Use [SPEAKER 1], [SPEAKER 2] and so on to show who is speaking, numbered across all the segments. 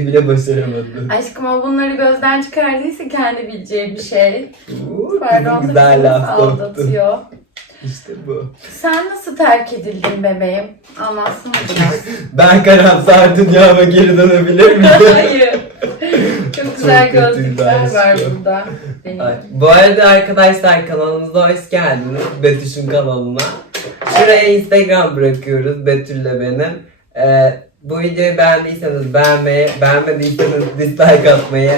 [SPEAKER 1] yapmayı bile başaramadı.
[SPEAKER 2] Aşkım o bunları gözden çıkardıysa kendi bileceği bir şey.
[SPEAKER 1] Uuu,
[SPEAKER 2] Pardon
[SPEAKER 1] güzel laf
[SPEAKER 2] aldatıyor.
[SPEAKER 1] İşte bu.
[SPEAKER 2] Sen nasıl terk edildin bebeğim? Anlatsana biraz.
[SPEAKER 1] Ben karamsar dünyama geri dönebilir miyim?
[SPEAKER 2] Hayır. Çok güzel
[SPEAKER 1] Çok kötüydü
[SPEAKER 2] gözlükler var
[SPEAKER 1] aşkım.
[SPEAKER 2] burada. Benim.
[SPEAKER 1] Ay, Bu arada arkadaşlar kanalımıza hoş geldiniz. Betüş'ün kanalına. Şuraya Instagram bırakıyoruz Betül'le benim. Ee, bu videoyu beğendiyseniz beğenmeyi, beğenmediyseniz dislike atmayı,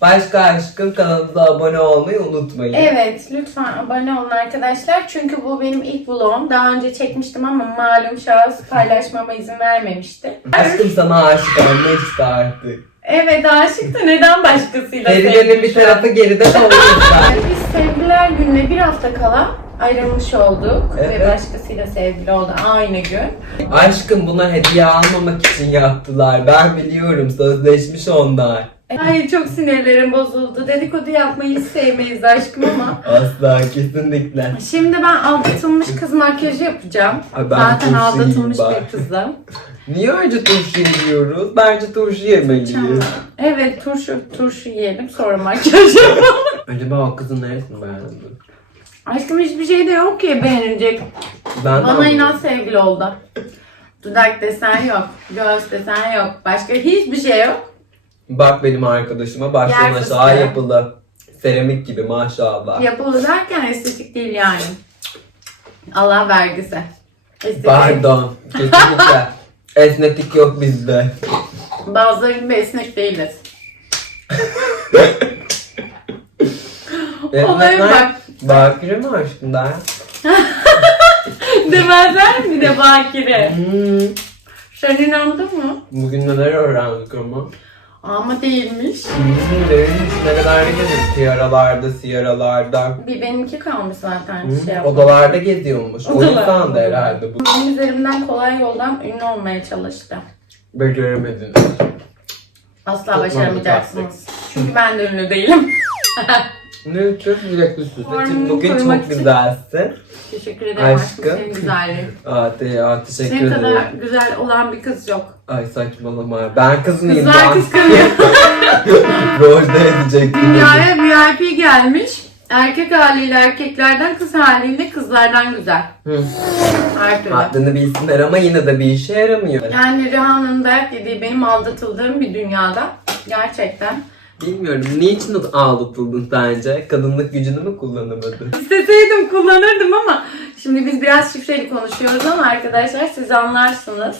[SPEAKER 1] başka aşkım kanalımıza abone olmayı unutmayın.
[SPEAKER 2] Evet, lütfen abone olun arkadaşlar. Çünkü bu benim ilk vlogum. Daha önce çekmiştim ama malum şahıs paylaşmama izin vermemişti.
[SPEAKER 1] Aşkım sana aşık olma işte artık.
[SPEAKER 2] Evet, aşık da neden başkasıyla
[SPEAKER 1] Perilerin bir
[SPEAKER 2] şu an?
[SPEAKER 1] tarafı geride kalıyor.
[SPEAKER 2] Biz sevgililer gününe bir hafta kala ayrılmış olduk.
[SPEAKER 1] Evet.
[SPEAKER 2] Ve başkasıyla sevgili oldu aynı gün.
[SPEAKER 1] Aşkım bunlar hediye almamak için yaptılar. Ben biliyorum sözleşmiş onlar.
[SPEAKER 2] Ay çok sinirlerim bozuldu. Dedikodu yapmayı hiç sevmeyiz aşkım ama.
[SPEAKER 1] Asla kesinlikle.
[SPEAKER 2] Şimdi ben aldatılmış kız makyajı yapacağım.
[SPEAKER 1] Ay, ben
[SPEAKER 2] Zaten aldatılmış bir kızım.
[SPEAKER 1] Niye önce turşu yiyoruz? Bence turşu yemeliyiz.
[SPEAKER 2] Evet turşu turşu yiyelim sonra makyaj yapalım.
[SPEAKER 1] Acaba o kızın neresini beğendin?
[SPEAKER 2] Aşkım hiçbir şey de yok ki beğenilecek.
[SPEAKER 1] Ben
[SPEAKER 2] Bana inan sevgili oldu. Dudak desen yok, göz desen yok, başka hiçbir şey yok.
[SPEAKER 1] Bak benim arkadaşıma baştan
[SPEAKER 2] Yer
[SPEAKER 1] aşağı
[SPEAKER 2] fıstığı.
[SPEAKER 1] yapılı. Seramik gibi maşallah.
[SPEAKER 2] Yapılı derken estetik değil yani. Allah vergisi. Estetik.
[SPEAKER 1] Pardon. Kesinlikle. Esnetik yok bizde.
[SPEAKER 2] Bazıları gibi esnek değiliz. Olaya bak.
[SPEAKER 1] Bakire mi aşkım da?
[SPEAKER 2] Demezler mi bir de bakire?
[SPEAKER 1] Hmm.
[SPEAKER 2] Sen inandın mı?
[SPEAKER 1] Bugün neler öğrendik ama.
[SPEAKER 2] Ama değilmiş.
[SPEAKER 1] Hmm, neymiş, ne kadar geziyor siyaralarda, siyaralarda.
[SPEAKER 2] Bir benimki kalmış zaten
[SPEAKER 1] Hmm,
[SPEAKER 2] şey yapmak.
[SPEAKER 1] Odalarda geziyormuş. O
[SPEAKER 2] Odalar-
[SPEAKER 1] yüzden de herhalde bu.
[SPEAKER 2] Benim üzerimden kolay yoldan ünlü olmaya çalıştı.
[SPEAKER 1] Beceremediniz.
[SPEAKER 2] Asla
[SPEAKER 1] Çok
[SPEAKER 2] başaramayacaksınız. Çünkü ben de ünlü değilim.
[SPEAKER 1] Ne çok yüreklisin.
[SPEAKER 2] Hormonumu
[SPEAKER 1] Bugün
[SPEAKER 2] korumak
[SPEAKER 1] çok
[SPEAKER 2] için.
[SPEAKER 1] güzelsin.
[SPEAKER 2] Teşekkür ederim aşkım.
[SPEAKER 1] Aşkım.
[SPEAKER 2] Senin güzelliğin.
[SPEAKER 1] Aa, te, aa, teşekkür
[SPEAKER 2] Senin
[SPEAKER 1] ederim.
[SPEAKER 2] kadar güzel olan bir kız yok.
[SPEAKER 1] Ay saçmalama. Ben kız mıyım?
[SPEAKER 2] Kızlar
[SPEAKER 1] Ben-
[SPEAKER 2] kıskanıyor.
[SPEAKER 1] Rolde edecektim.
[SPEAKER 2] Dünyaya VIP gelmiş. Erkek haliyle erkeklerden, kız haliyle kızlardan güzel.
[SPEAKER 1] Hı.
[SPEAKER 2] Her türlü.
[SPEAKER 1] Haddini bilsinler ama yine de bir işe yaramıyor.
[SPEAKER 2] Yani Rihanna'nın dayak yediği benim aldatıldığım bir dünyada. Gerçekten.
[SPEAKER 1] Bilmiyorum. Niçin aldatıldın sence? Kadınlık gücünü mü kullanamadın?
[SPEAKER 2] İsteseydim kullanırdım ama şimdi biz biraz şifreli konuşuyoruz ama arkadaşlar siz anlarsınız.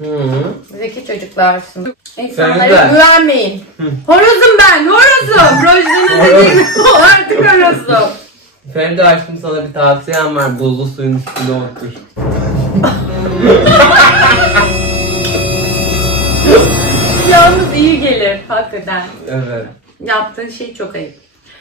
[SPEAKER 1] Hı -hı.
[SPEAKER 2] Zeki çocuklarsınız. İnsanlara güvenmeyin. Horozum ben, horozum. Rojdan'a dediğim o artık horozum.
[SPEAKER 1] Feride aşkım sana bir tavsiyem var. Buzlu suyun üstüne otur.
[SPEAKER 2] Yalnız iyi gelir hakikaten.
[SPEAKER 1] Evet.
[SPEAKER 2] Yaptığın şey çok ayıp.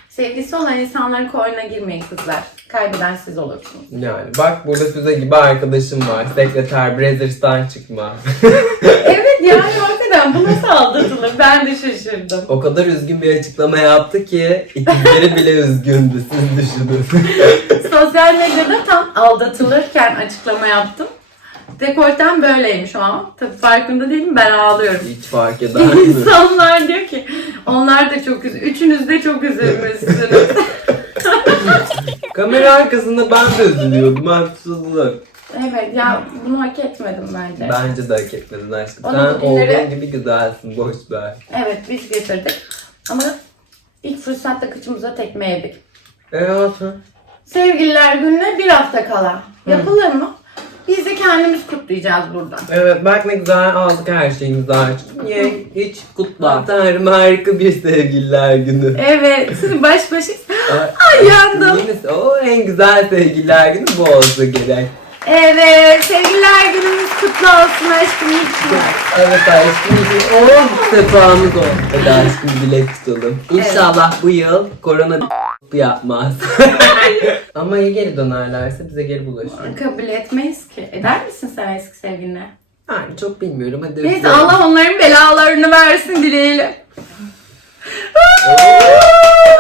[SPEAKER 2] Sevgisi olan insanların koyuna girmeyin kızlar. Kaybeden siz olursunuz.
[SPEAKER 1] Yani bak burada füze gibi arkadaşım var. Sekreter Brazzers'tan çıkma.
[SPEAKER 2] evet yani hakikaten bu nasıl aldatılır? Ben de şaşırdım.
[SPEAKER 1] o kadar üzgün bir açıklama yaptı ki ikizleri bile üzgündü. Siz düşünün.
[SPEAKER 2] Sosyal medyada tam aldatılırken açıklama yaptım. Dekoltem böyleymiş an. Tabii farkında değilim ben ağlıyorum.
[SPEAKER 1] Hiç fark eder mi?
[SPEAKER 2] İnsanlar diyor ki onlar da çok üzü Üçünüz de çok üzülmüşsünüz.
[SPEAKER 1] Kamera arkasında ben de üzülüyordum. Haksızlık.
[SPEAKER 2] evet ya bunu hak etmedim bence.
[SPEAKER 1] Bence de hak etmedin aşkım.
[SPEAKER 2] Onu
[SPEAKER 1] Sen
[SPEAKER 2] bugünlere-
[SPEAKER 1] olduğun gibi güzelsin. Boş ver.
[SPEAKER 2] Evet biz getirdik. Ama ilk fırsatta kıçımıza tekme yedik.
[SPEAKER 1] E olsun.
[SPEAKER 2] Sevgililer gününe bir hafta kala. Yapılır mı? Kendimiz kutlayacağız burada.
[SPEAKER 1] Evet bak ne güzel aldık her şeyimizi artık. Ye, hiç kutla. Tanrım harika bir sevgililer günü.
[SPEAKER 2] Evet, baş başa.
[SPEAKER 1] Ay,
[SPEAKER 2] yandım.
[SPEAKER 1] O en güzel sevgililer günü bu olsa gerek.
[SPEAKER 2] Evet, sevgililer günümüz kutlu olsun aşkım lütfen.
[SPEAKER 1] Evet aşkım. Oh sefamız olsun. Hadi aşkım dilek tutalım. İnşallah bu yıl korona yapmaz. Ama iyi geri dönerlerse bize geri bulaşır.
[SPEAKER 2] Kabul etmeyiz ki. Eder misin sen eski sevgiline?
[SPEAKER 1] Yani çok bilmiyorum hadi.
[SPEAKER 2] Neyse
[SPEAKER 1] öpüyorum.
[SPEAKER 2] Allah onların belalarını versin dileyelim.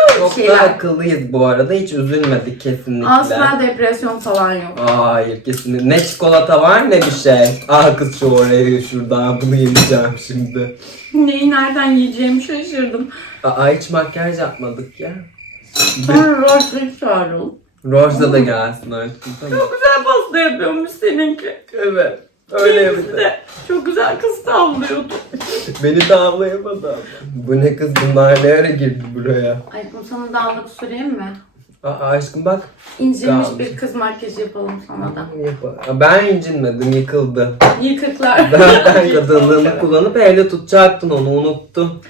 [SPEAKER 1] Çok Çok
[SPEAKER 2] şeyler.
[SPEAKER 1] da akıllıyız bu arada. Hiç üzülmedik kesinlikle.
[SPEAKER 2] Asla depresyon falan yok.
[SPEAKER 1] Hayır kesinlikle. Ne çikolata var ne bir şey. Al kız şu oraya şuradan bunu yiyeceğim şimdi.
[SPEAKER 2] Neyi nereden yiyeceğimi şaşırdım.
[SPEAKER 1] Aa hiç makyaj yapmadık ya.
[SPEAKER 2] Sonra Roş'u çağıralım.
[SPEAKER 1] Rojda da gelsin aşkım tamam.
[SPEAKER 2] Çok güzel pasta yapıyormuş seninki.
[SPEAKER 1] Evet. Öyle yapacağız.
[SPEAKER 2] de Çok güzel kız tavlıyordu.
[SPEAKER 1] Beni tavlayamadı ama. Bu ne kız bunlar ne ara girdi buraya?
[SPEAKER 2] Aşkım sana dağlık süreyim mi?
[SPEAKER 1] Aa aşkım bak.
[SPEAKER 2] İncinmiş bir kız makyajı yapalım sana da.
[SPEAKER 1] Yap- Aa, Ben incinmedim yıkıldı.
[SPEAKER 2] Yıkıklar.
[SPEAKER 1] Zaten kadınlığını kullanıp elde tutacaktın onu unuttum.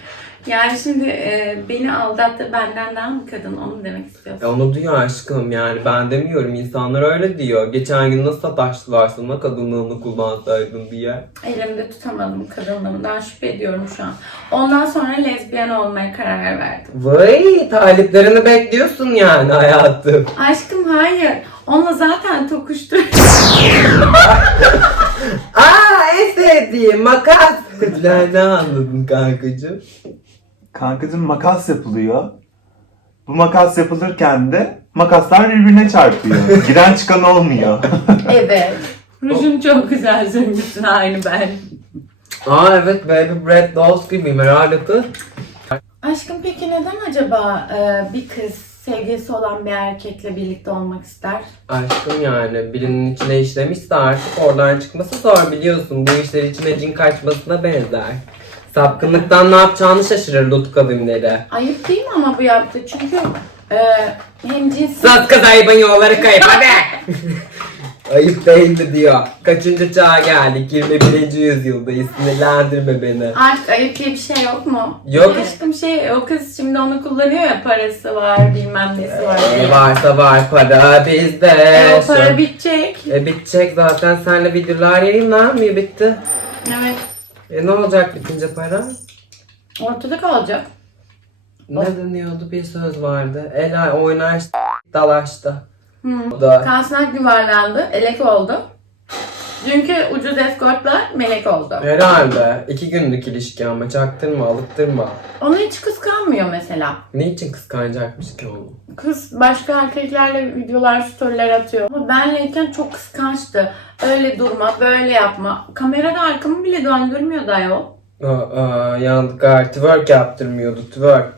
[SPEAKER 2] Yani şimdi e, beni aldattı benden daha mı kadın onu demek istiyorsun.
[SPEAKER 1] onu diyor aşkım yani ben demiyorum insanlar öyle diyor. Geçen gün nasıl sataştılar sana kadınlığını kullansaydın diye.
[SPEAKER 2] Elimde tutamadım kadınlığımdan şüphe ediyorum şu an. Ondan sonra lezbiyen olmaya karar verdim.
[SPEAKER 1] Vay taliplerini bekliyorsun yani hayatım.
[SPEAKER 2] Aşkım hayır. Onunla zaten tokuştur.
[SPEAKER 1] Aa en sevdiğim makas. Ne anladın kankacığım?
[SPEAKER 3] Kankacığım makas yapılıyor. Bu makas yapılırken de makaslar birbirine çarpıyor. Giren çıkan olmuyor.
[SPEAKER 2] evet. Rujun çok güzel zümrütün aynı ben.
[SPEAKER 1] Aa evet baby Brad Dolls gibiyim herhalde.
[SPEAKER 2] Aşkım peki neden acaba e, bir kız sevgilisi olan bir erkekle birlikte olmak ister?
[SPEAKER 1] Aşkım yani birinin içine işlemişse artık oradan çıkması zor biliyorsun. Bu işler içine cin kaçmasına benzer. Sapkınlıktan ne yapacağını şaşırır Lut kavimleri.
[SPEAKER 2] Ayıp değil mi ama bu yaptı? Çünkü e, hem cins...
[SPEAKER 1] Sus kız ayıbın yolları kayıp hadi. Ayıp değildi diyor. Kaçıncı çağa geldik? 21. yüzyıldayız. Sinirlendirme beni.
[SPEAKER 2] Artık ayıp diye bir şey yok mu?
[SPEAKER 1] Yok.
[SPEAKER 2] Aşkım şey o kız şimdi onu kullanıyor ya parası var bilmem nesi var.
[SPEAKER 1] Ne varsa var para bizde.
[SPEAKER 2] E, o para bitecek.
[SPEAKER 1] E bitecek zaten senle videolar yayınlanmıyor bitti.
[SPEAKER 2] Evet.
[SPEAKER 1] E ne olacak bitince para?
[SPEAKER 2] Ortada kalacak.
[SPEAKER 1] Ne deniyordu bir söz vardı. Ela oynar dalaştı.
[SPEAKER 2] Hı.
[SPEAKER 1] O da
[SPEAKER 2] Kasnak yuvarlandı. Elek oldu. Dünkü ucuz eskortlar melek oldu.
[SPEAKER 1] herhalde iki günlük ilişki ama çaktırma alıktırma.
[SPEAKER 2] Onu hiç kıskanmıyor mesela.
[SPEAKER 1] Niçin kıskanacakmış ki onu?
[SPEAKER 2] Kız başka erkeklerle videolar, storyler atıyor. Ama benleyken çok kıskançtı. Öyle durma, böyle yapma. Kamerada arkamı bile döndürmüyordu ayol.
[SPEAKER 1] Aa, aa, yandık ha. Twerk yaptırmıyordu twerk.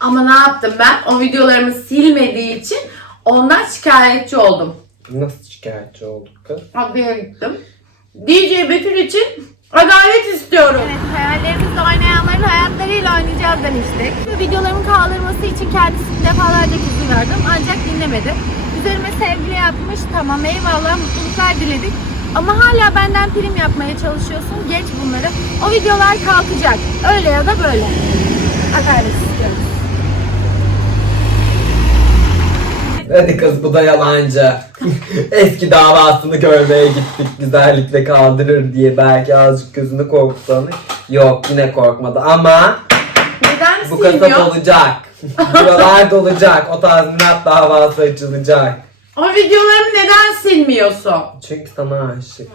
[SPEAKER 2] Ama ne yaptım ben? O videolarımı silmediği için ondan şikayetçi oldum.
[SPEAKER 1] Nasıl şikayetçi olduk kız?
[SPEAKER 2] Adliye gittim. DJ Betül için adalet istiyorum.
[SPEAKER 4] Evet, hayallerimizle oynayanların hayatlarıyla oynayacağız demiştik. Bu videolarımın kaldırması için kendisini defalarca kez uyardım ancak dinlemedi. Üzerime sevgili yapmış, tamam eyvallah mutluluklar diledik. Ama hala benden prim yapmaya çalışıyorsun, geç bunları. O videolar kalkacak, öyle ya da böyle. Adalet
[SPEAKER 1] Hadi kız bu da yalancı. Eski davasını görmeye gittik güzellikle kaldırır diye belki azıcık gözünü korkutsanız. Yok yine korkmadı ama
[SPEAKER 2] Neden
[SPEAKER 1] bu kasap
[SPEAKER 2] silmiyor?
[SPEAKER 1] olacak. Buralar dolacak. O tazminat davası açılacak.
[SPEAKER 2] O videolarımı neden silmiyorsun?
[SPEAKER 1] Çünkü sana aşık.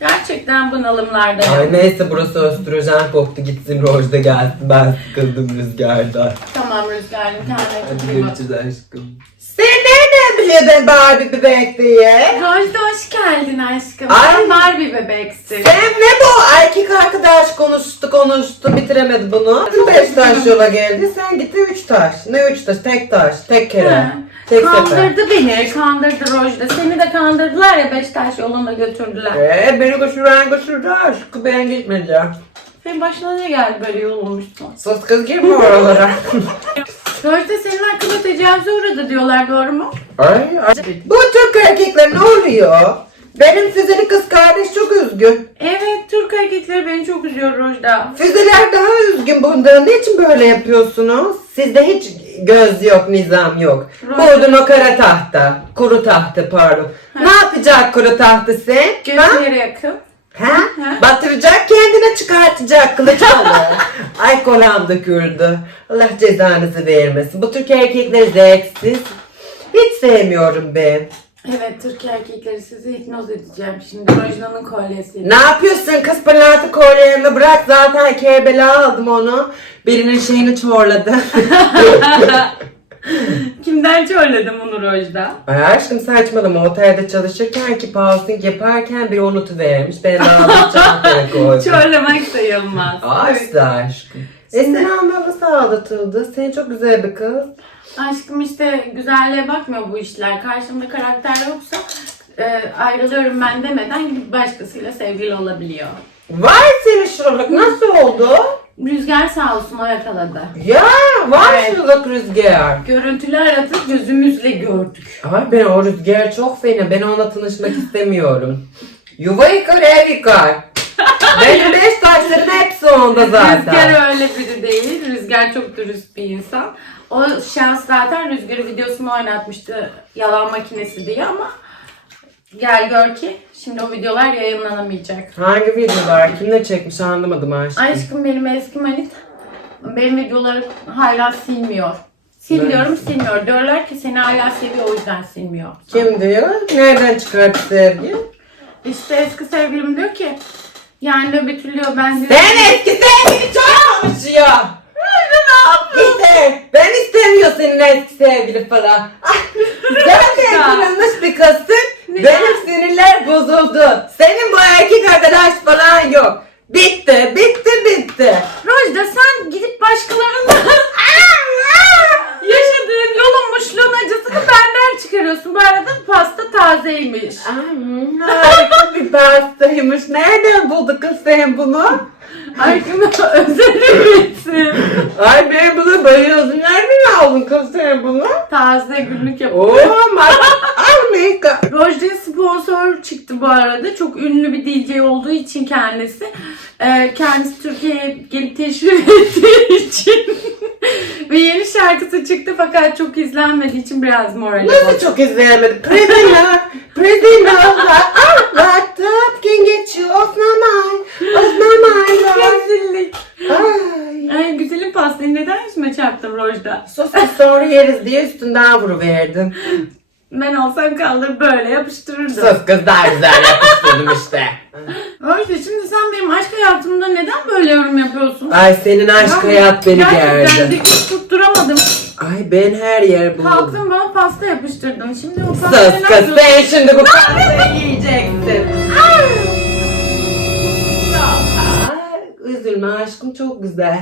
[SPEAKER 2] Gerçekten bunalımlardayım.
[SPEAKER 1] Ay neyse burası östrojen koktu gitsin rojda gelsin. Ben sıkıldım rüzgarda.
[SPEAKER 2] Tamam Rüzgar'cığım kendine
[SPEAKER 1] Hadi
[SPEAKER 2] çok iyi bak.
[SPEAKER 1] görüşürüz aşkım. Sen biliyordun Barbie bebek diye?
[SPEAKER 2] Rojda hoş geldin aşkım.
[SPEAKER 1] Ay.
[SPEAKER 2] Sen Barbie bebeksin.
[SPEAKER 1] Sen ne bu? Erkek arkadaş konuştu konuştu bitiremedi bunu. Beş taş yola geldi sen gitti üç taş. Ne üç taş? Tek taş. Tek kere.
[SPEAKER 2] Ha.
[SPEAKER 1] Tek sefer.
[SPEAKER 2] Kandırdı beni, kandırdı Rojda. Seni de kandırdılar ya Beşiktaş yolunda götürdüler.
[SPEAKER 1] Ee, beni götüren götürdü aşkı ben gitmeyeceğim.
[SPEAKER 2] Senin başına ne geldi böyle yol olmuştu?
[SPEAKER 1] Sus kız girme oralara.
[SPEAKER 2] Rojda senin hakkında tecavüze uğradı diyorlar doğru mu?
[SPEAKER 1] Ay, ay. Bu Türk erkekler ne oluyor? Benim Füzeli kız kardeş çok üzgün.
[SPEAKER 2] Evet Türk erkekleri beni çok üzüyor Rojda.
[SPEAKER 1] Füzeler daha üzgün bunda. Niçin böyle yapıyorsunuz? Sizde hiç göz yok, nizam yok. Vurdun o kara tahta. Kuru tahta pardon. Ne yapacak kuru tahta sen? Ha?
[SPEAKER 2] Gözlere yakın.
[SPEAKER 1] Ha?
[SPEAKER 2] Ha?
[SPEAKER 1] Batıracak kendine çıkartacak kılıç alır. Ay kolam döküldü. Allah cezanızı vermesin. Bu Türk erkekleri zevksiz. Hiç sevmiyorum ben.
[SPEAKER 2] Evet Türk erkekleri sizi hipnoz edeceğim şimdi Rojda'nın kolyesiyle.
[SPEAKER 1] Ne yapıyorsun kız pırlantı kolyemi bırak zaten Kerbela aldım onu. Birinin şeyini çorladı.
[SPEAKER 2] Kimden çörledim bunu Rojda?
[SPEAKER 1] Ay aşkım saçmalama otelde çalışırken ki pausing yaparken bir unutuvermiş. Ben aldım çantaya koydum.
[SPEAKER 2] Çörlemek sayılmaz.
[SPEAKER 1] Asla aşkım. E sen almalısı aldatıldı. Sen çok güzel bir kız.
[SPEAKER 2] Aşkım işte güzelliğe bakmıyor bu işler. Karşımda karakter yoksa e, ayrılıyorum ben demeden gidip başkasıyla sevgili olabiliyor.
[SPEAKER 1] Var senin şuralık nasıl oldu?
[SPEAKER 2] Rüzgar sağ olsun o yakaladı.
[SPEAKER 1] Ya var
[SPEAKER 2] Evet.
[SPEAKER 1] şuralık rüzgar.
[SPEAKER 2] Görüntülü aratıp gözümüzle gördük.
[SPEAKER 1] Ay ben o rüzgar çok fena. Ben onunla tanışmak istemiyorum. Yuva yıkar ev yıkar. Benim beş taşların hepsi onda zaten.
[SPEAKER 2] Rüzgar öyle biri değil. Rüzgar çok dürüst bir insan. O şans zaten Rüzgar'ı videosunu oynatmıştı yalan makinesi diye ama gel gör ki şimdi o videolar yayınlanamayacak.
[SPEAKER 1] Hangi videolar? Kimle çekmiş anlamadım aşkım.
[SPEAKER 2] Aşkım benim eski manit benim videoları hala silmiyor. Sil diyorum silmiyor. Diyorlar ki seni hala seviyor o yüzden silmiyor.
[SPEAKER 1] Kim diyor? Nereden çıkarttı sevgi?
[SPEAKER 2] İşte eski sevgilim diyor ki yani bir türlü ben diyor.
[SPEAKER 1] Sen eski sevgili çok konuşuyor. İşte ben istemiyor senin eski sevgili falan. Ah, Zaten kırılmış bir kızsın. Benim sinirler bozuldu. Senin bu erkek arkadaş falan yok. Bitti, bitti, bitti.
[SPEAKER 2] Rojda sen gidip başkalarının çıkarıyorsun. Bu arada pasta tazeymiş.
[SPEAKER 1] Ay, harika bir pastaymış. Nereden buldu kız sen bunu?
[SPEAKER 2] Aykın özellikle
[SPEAKER 1] Ay ben buna bayıldım. Nereden aldın kız sen bunu?
[SPEAKER 2] taze günlük yapıyor.
[SPEAKER 1] My Amerika.
[SPEAKER 2] Rojda'ya sponsor çıktı bu arada. Çok ünlü bir DJ olduğu için kendisi. Ee, kendisi Türkiye'ye gelip teşvik ettiği için. Şarkısı çıktı fakat çok izlenmediği için biraz morali
[SPEAKER 1] Nasıl
[SPEAKER 2] bozuk.
[SPEAKER 1] çok izleyemedim? Prisoner, prisoner, ah, locked up, can get you off my mind, off my mind.
[SPEAKER 2] Rezillik.
[SPEAKER 1] Ay.
[SPEAKER 2] Ay güzelim pastayı neden yüzüme çarptın Rojda?
[SPEAKER 1] Kız sonra yeriz diye üstünden vuruverdim.
[SPEAKER 2] Ben olsam kaldır böyle yapıştırırdım.
[SPEAKER 1] Sus kız daha güzel yapıştırdım işte.
[SPEAKER 2] Rojda şimdi sen benim aşk hayatımda neden böyle yorum yapıyorsun?
[SPEAKER 1] Ay senin aşk
[SPEAKER 2] Ben
[SPEAKER 1] hayat beni
[SPEAKER 2] Gerçekten
[SPEAKER 1] gerdi.
[SPEAKER 2] tutturamadım.
[SPEAKER 1] Ay ben her yer buldum.
[SPEAKER 2] Kalktın bana pasta yapıştırdın. Şimdi o
[SPEAKER 1] Sus
[SPEAKER 2] pastayı
[SPEAKER 1] kız
[SPEAKER 2] nasıl...
[SPEAKER 1] sen şimdi bu pastayı yiyeceksin. Ay, Üzülme aşkım çok güzel.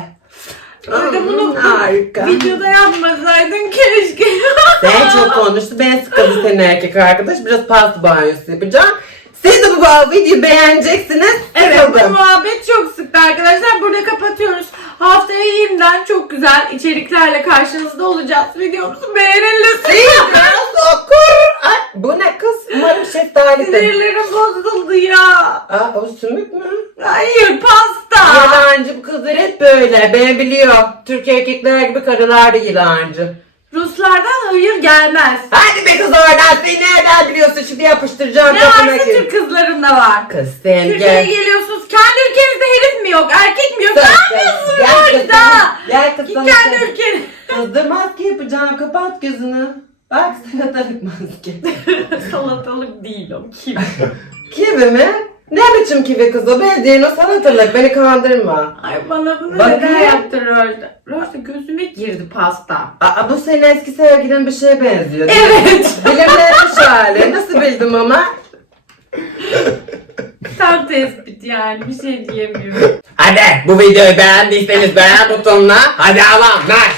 [SPEAKER 2] Orada bunu
[SPEAKER 1] harika.
[SPEAKER 2] videoda yapmasaydın keşke.
[SPEAKER 1] Sen çok konuştu. Ben sıkıldım senin erkek arkadaş. Biraz pasta banyosu yapacağım. Siz de bu videoyu beğeneceksiniz.
[SPEAKER 2] evet bu
[SPEAKER 1] Sıkıldım.
[SPEAKER 2] muhabbet çok sıktı arkadaşlar. Burada kapatıyoruz. Haftaya yeniden çok güzel içeriklerle karşınızda olacağız. Videomuzu beğenin lütfen.
[SPEAKER 1] Biraz okur. Ay, bu ne kız? Umarım şeftalidir.
[SPEAKER 2] Sinirlerim bozuldu ya.
[SPEAKER 1] Aa, o sümük mü?
[SPEAKER 2] Hayır pasta.
[SPEAKER 1] Yalancı bu kızlar hep böyle. Ben biliyor. Türk erkekler gibi karılar da yalancı.
[SPEAKER 2] Ruslardan hayır gelmez.
[SPEAKER 1] Hadi be kız oradan. Sen nereden biliyorsun? Şimdi yapıştıracağım
[SPEAKER 2] Ne
[SPEAKER 1] kafana
[SPEAKER 2] varsa
[SPEAKER 1] gir.
[SPEAKER 2] Türk kızlarında var.
[SPEAKER 1] Kız sen
[SPEAKER 2] Türkiye'ye
[SPEAKER 1] gel.
[SPEAKER 2] geliyorsunuz. Kendi ülkenizde herif mi yok? Erkek mi yok?
[SPEAKER 1] Kız,
[SPEAKER 2] Ne
[SPEAKER 1] kız,
[SPEAKER 2] yapıyorsun
[SPEAKER 1] gel kız,
[SPEAKER 2] orada?
[SPEAKER 1] Gel kız
[SPEAKER 2] Git
[SPEAKER 1] sana
[SPEAKER 2] kendi
[SPEAKER 1] şey-
[SPEAKER 2] ülkene.
[SPEAKER 1] Kızdır maske yapacağım. Kapat gözünü. Bak salatalık maske.
[SPEAKER 2] Salatalık değil o. Kim?
[SPEAKER 1] kivi mi? Ne biçim kivi kız o? Bildiğin o salatalık. Beni kandırma.
[SPEAKER 2] Ay bana bunu
[SPEAKER 1] Bakayım.
[SPEAKER 2] neden yaptın Rojda? Rojda gözüme girdi pasta.
[SPEAKER 1] Aa, bu senin eski sevgilin bir şeye benziyor.
[SPEAKER 2] Evet.
[SPEAKER 1] Bilimlenmiş hali. Nasıl bildim ama?
[SPEAKER 2] Tam tespit yani bir şey diyemiyorum.
[SPEAKER 1] Hadi bu videoyu beğendiyseniz beğen butonuna. Hadi alanlar.